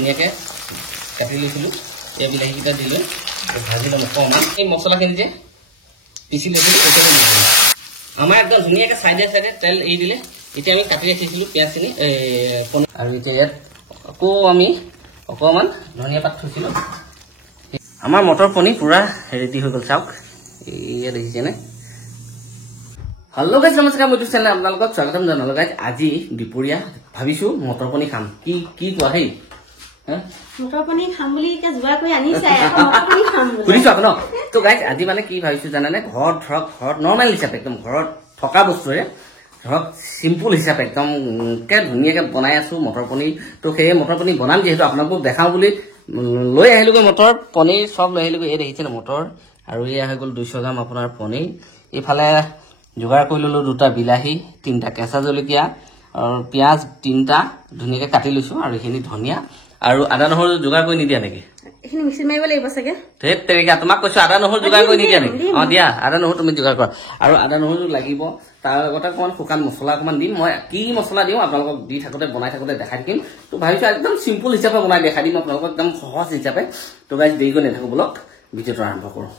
ধুনীয়াকৈ কাটি লৈছিলোঁ এই বিলাহীকেইটা দি লৈ ভাজি ল'ম অকণমান এই মছলাখিনি যে পিচি লৈছিলোঁ তেতিয়াতে দি দিলোঁ আমাৰ একদম ধুনীয়াকৈ চাইডে চাইডে তেল এৰি দিলে এতিয়া আমি কাটি ৰাখিছিলোঁ পিঁয়াজখিনি আৰু এতিয়া ইয়াত আকৌ আমি অকণমান ধনিয়া পাত থৈছিলোঁ আমাৰ মটৰ পনীৰ পূৰা ৰেডি হৈ গ'ল চাওক এয়া দেখিছেনে হেল্ল' গাইজ নমস্কাৰ মই চেনেল আপোনালোকক স্বাগতম জনালোঁ গাইজ আজি দুপৰীয়া ভাবিছোঁ মটৰ পনীৰ খাম কি কোৱা হেই মটৰ পনীৰ খাম বুলি যোৱা কৰি আনিছে মটৰ পনীৰ খাম শুনিছোঁ আকৌ ন তো গাইজ আজি মানে কি ভাবিছোঁ জানানে ঘৰত ধৰক ঘৰত নৰ্মেল হিচাপে একদম ঘৰত থকা বস্তুৰে ধৰক চিম্পুল হিচাপে একদম ধুনীয়াকৈ বনাই আছোঁ মটৰ পনীৰ তো সেই মটৰ পনীৰ বনাম যিহেতু আপোনালোকক দেখাওঁ বুলি লৈ আহিলোগৈ মটৰ পনীৰ চব লৈ আহিলোগৈ এই দেখিছেনে মটৰ আৰু এয়া হৈ গ'ল 200 গ্ৰাম আপোনাৰ পনীৰ এইফালে যোগাৰ কৰি ল'লোঁ 2টা বিলাহী 3টা কেঁচা জলকীয়া আৰু পিঁয়াজ 3টা ধুনীয়াকৈ কাটি লৈছোঁ আৰু এইখিনি ধনিয়া আৰু আদা নহৰু যোগাৰ কৰি নিদিয়া নেকি এইখিনি মিক্সিত মাৰিব লাগিব চাগে ধেত তেৰিকা তোমাক কৈছোঁ আদা নহৰু যোগাৰ কৰি নিদিয়া নেকি অঁ দিয়া আদা নহৰু তুমি যোগাৰ কৰা আৰু আদা নহৰু লাগিব তাৰ লগতে অকণমান শুকান মছলা অকণমান দিম মই কি মছলা দিওঁ আপোনালোকক দি থাকোঁতে বনাই থাকোঁতে দেখাই থাকিম তো ভাবিছোঁ একদম চিম্পুল হিচাপে বনাই দেখাই দিম আপোনালোকক একদম সহজ হিচাপে তো গাইজ দেৰিকৈ নাথাকোঁ বলক ভিডিঅ'টো আৰম্ভ কৰোঁ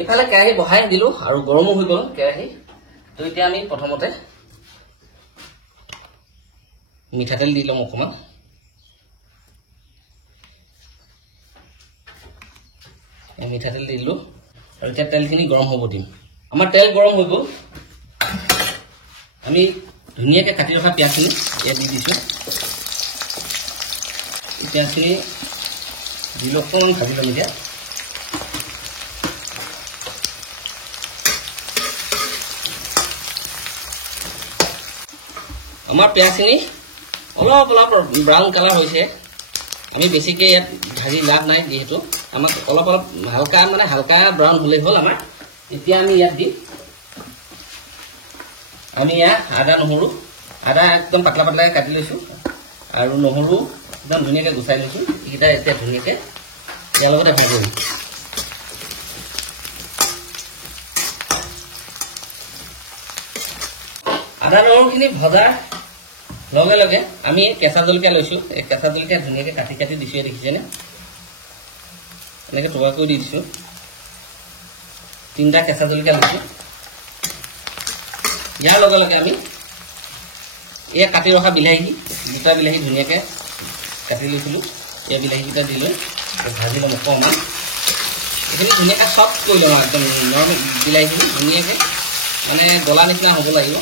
এইফালে কেৰাহী বহাই দিলোঁ আৰু গৰমো হৈ গ'ল কেৰাহী তো এতিয়া আমি প্ৰথমতে মিঠাতেল দি ল'ম অকণমান মিঠাতেল দি দিলোঁ আৰু এতিয়া তেলখিনি গৰম হ'ব দিম আমাৰ তেল গৰম হৈ গ'ল আমি ধুনীয়াকৈ কাটি ৰখা পিঁয়াজখিনি ইয়াত দি দিছোঁ পিঁয়াজখিনি দিলোঁ অকণমান ভাজি ল'ম এতিয়া আমাৰ পিঁয়াজখিনি অলপ অলপ ব্ৰাউন কালাৰ হৈছে আমি বেছিকৈ ইয়াত ভাজি লাভ নাই যিহেতু আমাক অলপ অলপ হালকা ব্ৰাউন হ'লেই হ'ল আমাৰ এতিয়া আমি ইয়াত দিম আমি ইয়াত আদা একদম পাতলা পাতলাকৈ কাটি লৈছোঁ আৰু নহৰু একদম ধুনীয়াকৈ গুচাই লৈছোঁ এইকেইটা এতিয়া ধুনীয়াকৈ ইয়াৰ লগতে ভাজিম আদা নহৰুখিনি ভজাৰ লগে লগে আমি কেঁচা জলকীয়া লৈছোঁ এই কেঁচা জলকীয়া ধুনীয়াকৈ কাটি কাটি দিছোঁ দেখিছেনে এনেকৈ টুকুৰা কৰি দি দিছোঁ 3টা কেঁচা জলকীয়া লৈছোঁ ইয়াৰ লগে লগে আমি এই কাটি ৰখা বিলাহী 2টা বিলাহী ধুনীয়াকৈ কাটি লৈছিলোঁ এই বিলাহীকেইটা দি লৈ ভাজি ল'ম অকণমান এইখিনি ধুনীয়াকৈ চফ্ট কৰি ল'ম একদম নৰ্মেল বিলাহীখিনি ধুনীয়াকৈ মানে গলা নিচিনা হ'ব লাগিব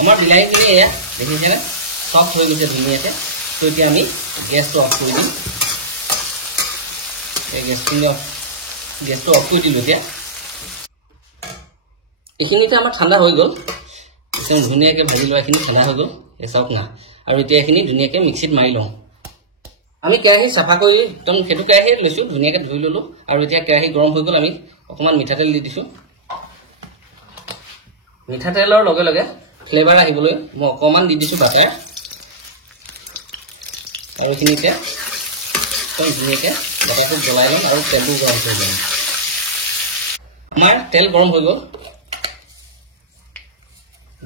আমাৰ বিলাহীখিনি এয়া দেখিছেনে চফ্ট হৈ গৈছে ধুনীয়াকৈ তো এতিয়া আমি গেছটো অফ কৰি দিম এই গেছটো অফ কৰি দিলোঁ এতিয়া এইখিনিতে আমাৰ ঠাণ্ডা হৈ গ'ল একদম ধুনীয়াকৈ ভাজি লোৱাখিনি ঠাণ্ডা হৈ গ'ল এই চাওক না আৰু এতিয়া এইখিনি ধুনীয়াকৈ মিক্সিত মাৰি লওঁ আমি কেৰাহী চাফা কৰি একদম সেইটো কেৰাহী লৈছোঁ ধুনীয়াকৈ ধুই ল'লোঁ আৰু এতিয়া কেৰাহী গৰম হৈ গ'ল আমি অকণমান মিঠাতেল দি দিছোঁ মিঠাতেলৰ লগে লগে ফ্লেভাৰ আহিবলৈ মই অকণমান দি দিছোঁ বাটাৰ আৰু এইখিনি এতিয়া একদম ধুনীয়াকৈ বাটাৰটো জ্বলাই ল'ম আৰু তেলটো গৰম কৰি ল'ম আমাৰ তেল গৰম হৈ গ'ল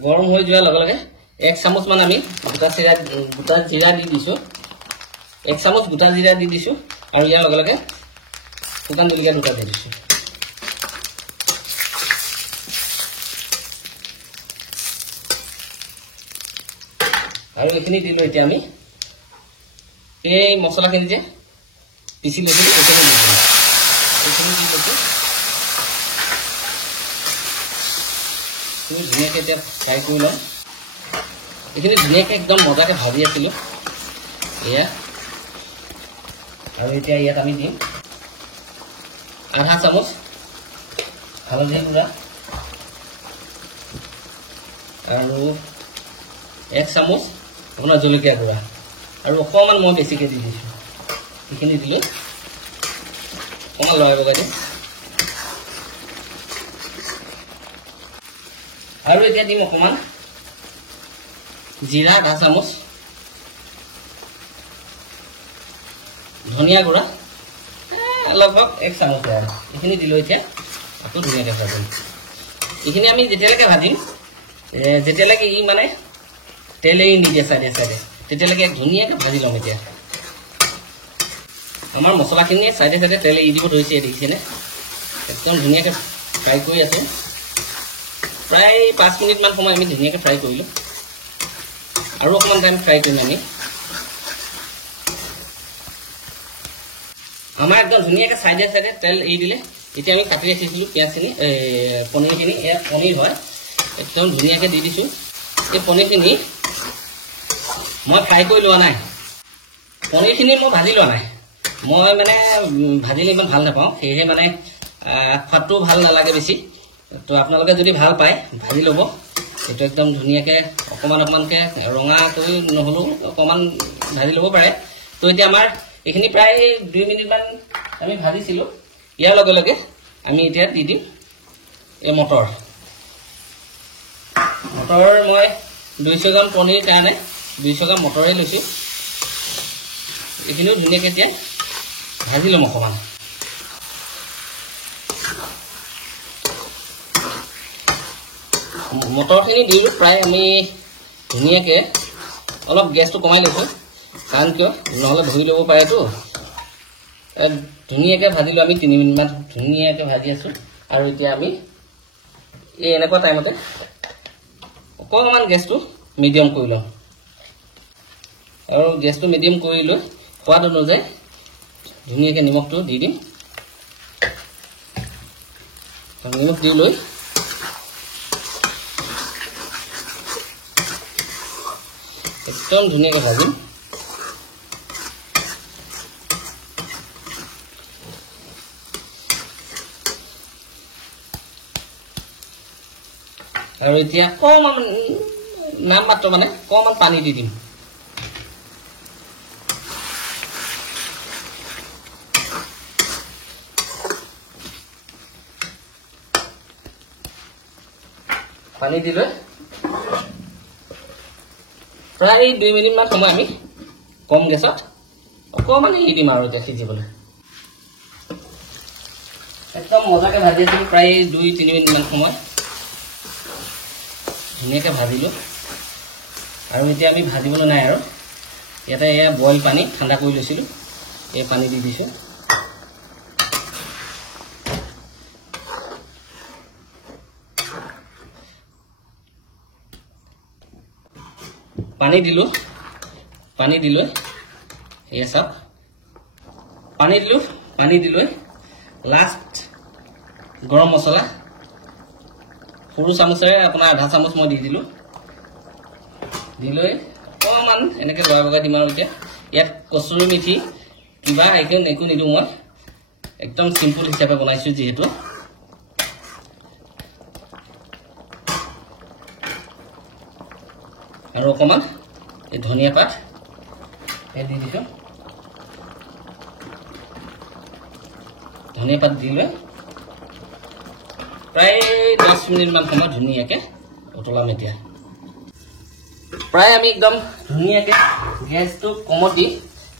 গৰম হৈ যোৱাৰ লগে লগে 1 চামুচমান আমি গোটা জিৰা দি দিছোঁ 1 চামুচ গোটা জিৰা দি দিছোঁ আৰু ইয়াৰ লগে লগে শুকান জলকীয়া 2টা দি দিছোঁ আৰু এইখিনি দিলোঁ এতিয়া আমি এই মছলাখিনি যে পিচি লৈছিলোঁ এইখিনি দি দিলোঁ এইখিনি দি লৈছোঁ ধুনীয়াকৈ এতিয়া ফ্ৰাই কৰি ল'ম এইখিনি ধুনীয়াকৈ একদম মজাকৈ ভাজি আছিলোঁ এয়া আৰু এতিয়া ইয়াত আমি দিম আধা চামুচ হালধি গুড়া আৰু 1 চামুচ আপোনাৰ জলকীয়া গুড়া আৰু অকণমান মই বেছিকৈ দি দিছোঁ এইখিনি দিলোঁ অকণমান লৰাই বগাই দিম আৰু এতিয়া দিম অকণমান জিৰা আধা চামুচ ধনিয়া গুড়া লগভগ 1 চামুচ এইখিনি দিলোঁ এতিয়া আকৌ ধুনীয়াকৈ ভাজিম এইখিনি আমি যেতিয়ালৈকে ভাজিম যেতিয়ালৈকে ই মানে তেল এৰি নিদিয়ে চাইডে চাইডে তেতিয়ালৈকে ধুনীয়াকৈ ভাজি ল'ম। এতিয়া আমাৰ মছলাখিনি চাইডে চাইডে তেল এৰি দিব ধৰিছে, দেখিছেনে? একদম ধুনীয়াকৈ ফ্ৰাই কৰি আছোঁ। প্ৰায় 5 মিনিটমান সময় আমি ধুনীয়াকৈ ফ্ৰাই কৰিলোঁ, আৰু অকণমান টাইম ফ্ৰাই কৰিম আমি। আমাৰ একদম ধুনীয়াকৈ চাইডে চাইডে তেল এৰি দিলে। এতিয়া আমি কাটি ৰাখিছিলোঁ পিঁয়াজখিনি, পনীৰখিনি। এয়া পনীৰ হয়, একদম ধুনীয়াকৈ দি দিছোঁ। এই পনীৰখিনি মই ফ্ৰাই কৰি লোৱা নাই, পনীৰখিনি মই ভাজি লোৱা নাই। মই মানে ভাজিলে ইমান ভাল নাপাওঁ, সেয়েহে মানে সোৱাদটো ভাল নালাগে বেছি। তো আপোনালোকে যদি ভাল পায় ভাজি ল'ব। এইটো একদম ধুনীয়াকৈ অকণমানকৈ ৰঙা কৰি নহ'লেও অকণমান ভাজি ল'ব পাৰে। তো এতিয়া আমাৰ এইখিনি প্ৰায় 2 মিনিটমান আমি ভাজিছিলোঁ। ইয়াৰ লগে লগে আমি এতিয়া দি দিম এই মটৰ। মই 200 গ্ৰাম পনীৰ কাৰণে 200 গ্ৰাম মটৰেই লৈছোঁ। এইখিনিও ধুনীয়াকৈ এতিয়া ভাজি ল'ম অকণমান। মটৰখিনি দিলোঁ প্ৰায় আমি ধুনীয়াকৈ অলপ গেছটো কমাই লৈছোঁ, কাৰণ কিয় নহ'লে ধুই ল'ব পাৰেতো। ধুনীয়াকৈ ভাজিলোঁ আমি 3 মিনিটমান ধুনীয়াকৈ ভাজি আছোঁ। আৰু এতিয়া আমি এই এনেকুৱা টাইমতে অকণমান গেছটো মিডিয়াম কৰি লওঁ, আৰু গেছটো মিডিয়াম কৰি লৈ সোৱাদ অনুযায়ী ধুনীয়াকৈ নিমখটো দি দিম। নিমখ দি লৈ একদম ধুনীয়াকৈ ভাজিম। আৰু এতিয়া অকণমান নাম মাত্ৰ মানে অকণমান পানী দি দিম। পানী দি লৈ প্ৰায় 2 মিনিটমান সময় আমি কম গেছত অকণমান এৰি দিম আৰু এতিয়া সিজিবলৈ। একদম মজাকৈ ভাজি আছিলোঁ প্ৰায় 2-3 মিনিটমান সময় ধুনীয়াকৈ ভাজিলোঁ। আৰু এতিয়া আমি ভাজিবলৈ নাই, আৰু ইয়াতে এয়া বইল পানী ঠাণ্ডা কৰি লৈছিলোঁ, এই পানী দি দিছোঁ। পানী দিলোঁ, পানী দি লৈ এয়া চাওক, পানী দি লৈ লাষ্ট গৰম মছলা সৰু চামুচেৰে আপোনাৰ আধা চামুচ মই দি দিলোঁ। দি লৈ অকণমান এনেকৈ লৰাই বগাই দিম। আৰু এতিয়া ইয়াত কচুৰি মেথি কিবা একো নিদিওঁ, মই একদম চিম্পুল হিচাপে বনাইছোঁ যিহেতু। আৰু অকণমান এই ধনিয়া পাত দি দিছোঁ। ধনিয়া পাত দি লৈ প্ৰায় 10 মিনিটমান সময় ধুনীয়াকৈ উতলাম। এতিয়া প্ৰায় আমি একদম ধুনীয়াকৈ গেছটো কমত দি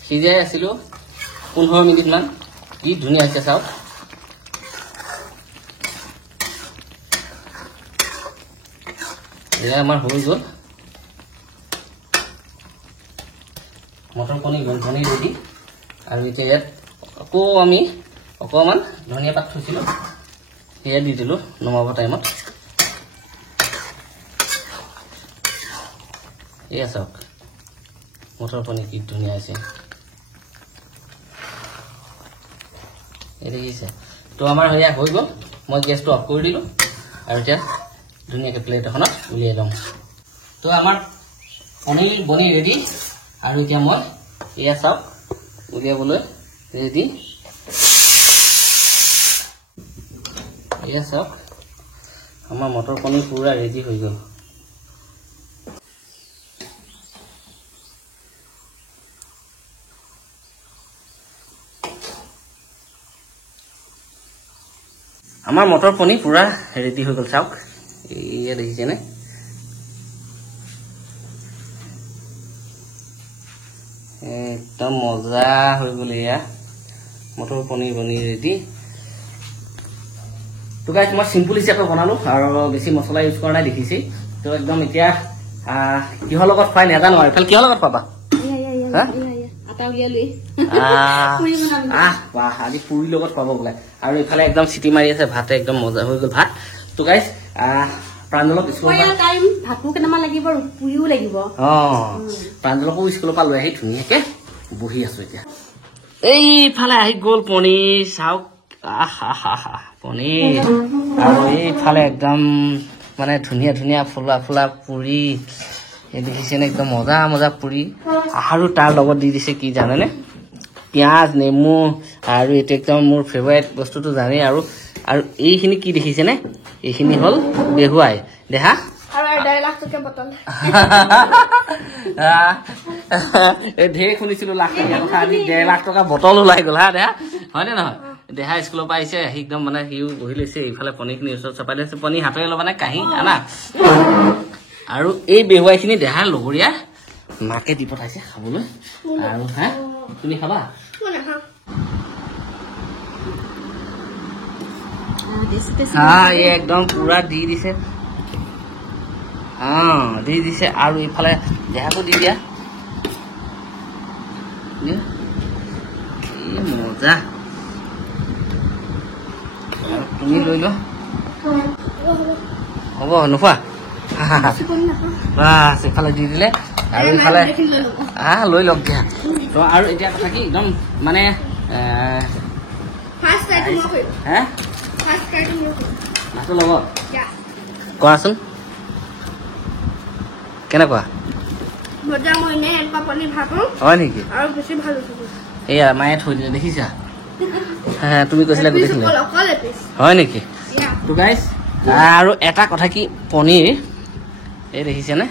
সিজাই আছিলোঁ 15 মিনিটমান। কি ধুনীয়া হৈছে চাওক। এয়া আমাৰ হৈ গ'ল মটৰ পনীৰ ৰেডি। আৰু এতিয়া ইয়াত আকৌ আমি অকণমান ধনিয়া পাত থৈছিলোঁ, সেয়া দি দিলোঁ নমাব টাইমত। এয়া চাওক মটৰ পনীৰ কি ধুনীয়া হৈছে, এই দেখিছে। তো আমাৰ সেয়া হৈ গ'ল। মই গেছটো অফ কৰি দিলোঁ, আৰু এতিয়া ধুনীয়াকৈ প্লেট এখনত উলিয়াই ল'ম। তো আমাৰ পনীৰ বনি ৰেডি। আৰু এতিয়া মই এয়া চাওক উলিয়াবলৈ ৰেডি। এয়া চাওক আমাৰ মটৰ পনীৰ পুৰা ৰেডি হৈ গ'ল। আমাৰ মটৰ পনীৰ পুৰা ৰেডি হৈ গ'ল চাওক, এয়া দেখিছেনে? একদম মজা হৈ গ'ল। এয়া মটৰ পনীৰ বনি ৰেডি। তো গাইজ মই চিম্পুল হিচাপে বনালোঁ, আৰু বেছি মছলা ইউজ কৰা নাই, দেখিছেই। তো একদম এতিয়া কিহৰ লগত খুৱাই নাজানো, আৰু এইফালে কিহৰ লগত পাবা? আটা উলিয়ালি বাহ আজি পুৰিৰ লগত পাব বোলে আৰু ইফালে একদম চিটি মাৰি আছে ভাতে একদম মজা হৈ গ'ল ভাত তো গাইছ প্ৰাঞ্জলক স্কুলৰ ভাতো কেনেমান লাগিব পুৰিও লাগিব প্ৰাঞ্জলকো স্কুলৰ পৰা লৈ আহি ধুনীয়াকে বহি আছো এতিয়া এইফালে আহি গ'ল পনীৰ চাওক পনীৰ আৰু এইফালে একদম মানে ধুনীয়া ধুনীয়া ফুলা ফুলা পুৰি দেখিছেনে একদম মজা মজা পুৰি আৰু তাৰ লগত দি দিছে কি জানেনে পিঁয়াজ নেমু আৰু এইটো একদম মোৰ ফেভাৰিট বস্তুটো জানেই আৰু এইখিনি কি দেখিছেনে এইখিনি হ'ল বেহুৱাই দেখা ঢেৰ শুনিছিলো লাখ টকীয়া কথা আজি 1.5 লাখ টকা বটল ওলাই গ'ল হা দেহা হয়নে নহয় দেহা স্কুলৰ পৰা আহিছে আহি একদম মানে সিও বহি লৈছে এইফালে পনীৰখিনি ওচৰত চপাই লৈছে পনীৰ হাতেৰে ল'বা নে কাঁহী আনা আৰু এই বেহুৱাইখিনি দেহাৰ লগৰীয়া মাকে দি পঠাইছে খাবলৈ আৰু হা তুমি খাবা এই একদম পুৰা দি দিছে দি দিছে আৰু ইফালে দেহাকো দি দিয়া মজা আৰু তুমি লৈ ল হ'ব নোখোৱা বাছ এইফালে দি দিলে আৰু ইফালে লৈ লওক দিয়া তো আৰু এতিয়া কথা কি একদম মানে মাছৰ লগত কোৱাচোন কেনেকুৱা হয় নেকি এয়া মায়ে থৈ দিলে দেখিছা তুমি কৈছিলা গোটেইখিনি হয় নেকি তো গাইছ আৰু এটা কথা কি পনীৰ এই দেখিছেনে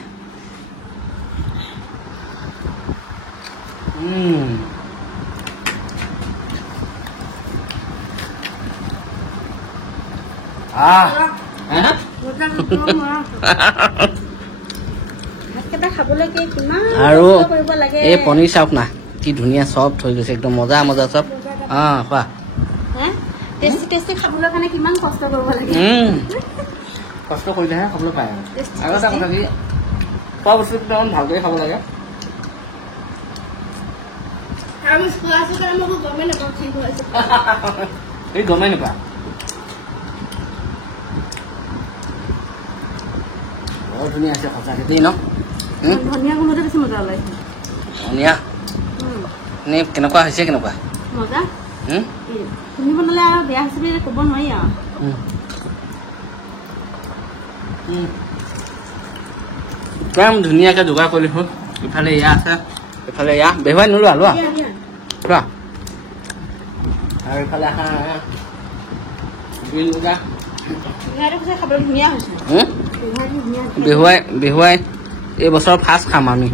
আৰু এই পনীৰ চাওক না কি ধুনীয়া চব থৈ গৈছে একদম মজা মজা চব খোৱা কষ্ট কৰিলেহে খাবলৈ পায় আৰু এটা কথা কি খোৱা বস্তু কেইটামান ভালকৈ খাব লাগে এই গমেই নাপা বৰ ধুনীয়া আছে সঁচাকৈ দেই ন ধনিয়া গোন্ধতে বেছি মজা ওলাইছে ধনিয়া নে কেনেকুৱা হৈছে কেনেকুৱা মজা তুমি বনালে আৰু বেয়া হৈছে বুলি ক'ব নোৱাৰি আৰু একদম ধুনীয়াকৈ যোগাৰ কৰি হ'ল ইফালে এয়া আছে ইফালে এয়া বেহুৱাই নোলোৱা লোৱা লোৱা আৰু ইফালে বেহুৱাই এই বছৰ ফাৰ্ষ্ট খাম আমি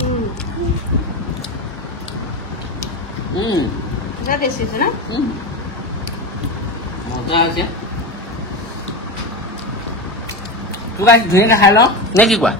মজা হৈছে তোক ধুনীয়াকৈ খাই লওঁ নে কি কোৱা